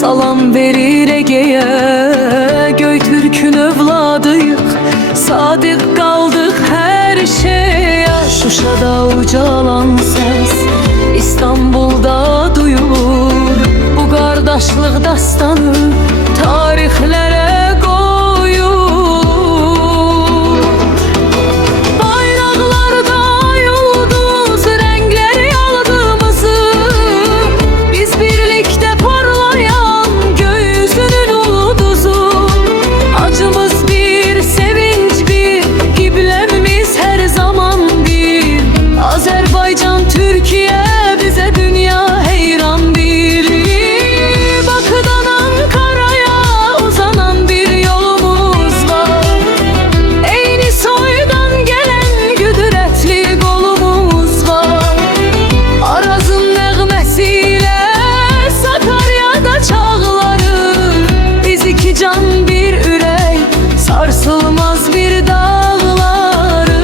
Salam verir Ege'ye, Göytürk'ün övladıyıq. Sadiq qaldıq hər şeyə. Şuşada ucalan səs İstanbul'da duyulur. Bu qardaşlıq dastanı tarixlərə sarsılmaz bir dağları.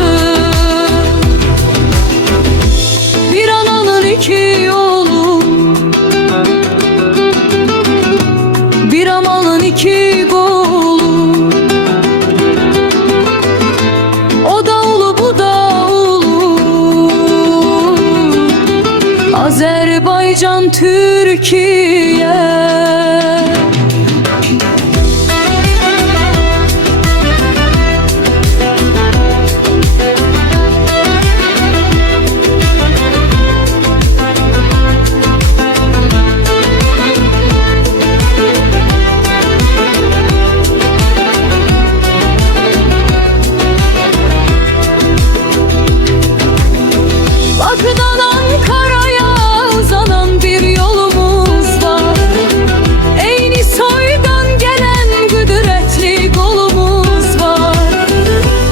Bir ananın iki yolu, bir amalın iki kolu. O da ulu bu da ulu, Azerbaycan Türkiye. Bakıdan Ankara'ya uzanan bir yolumuz var. Eyni soydan gelen güdretli kolumuz var.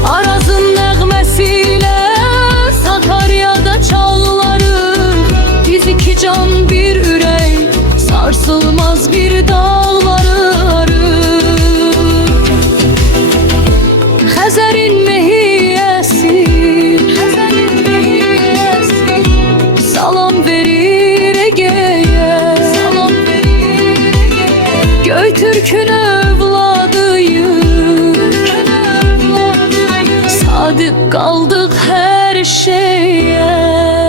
Arazın nəğməsiyle Sakarya'da çalları. Biz iki can bir ürək, sarsılmaz bir dağları. Xəzərin mehiyyəsi, salam verir Ege'ye, Göytürk'ün övladıyıq. Sadık qaldıq hər şeyə.